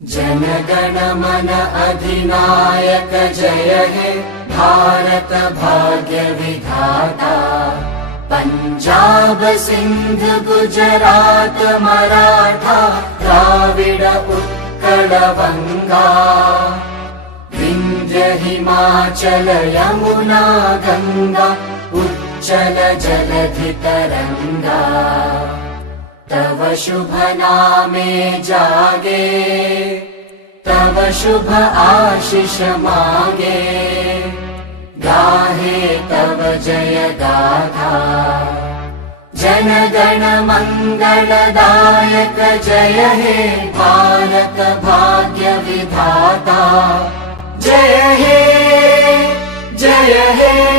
जनगण मन अधिनायक जय हे भारत भाग्य विधाता। पंजाब सिंध गुजरात मराठा द्राविड उत्कल बंगा। विंध्य हिमाचल यमुना गंगा उच्चल जलधि तरंगा। तव शुभ नामे जागे तव शुभ आशीष मागे। गाहे तव जय गाथा जन गण मंगलदायक जय हे भारत भाग्य विधाता। जय हे जय हे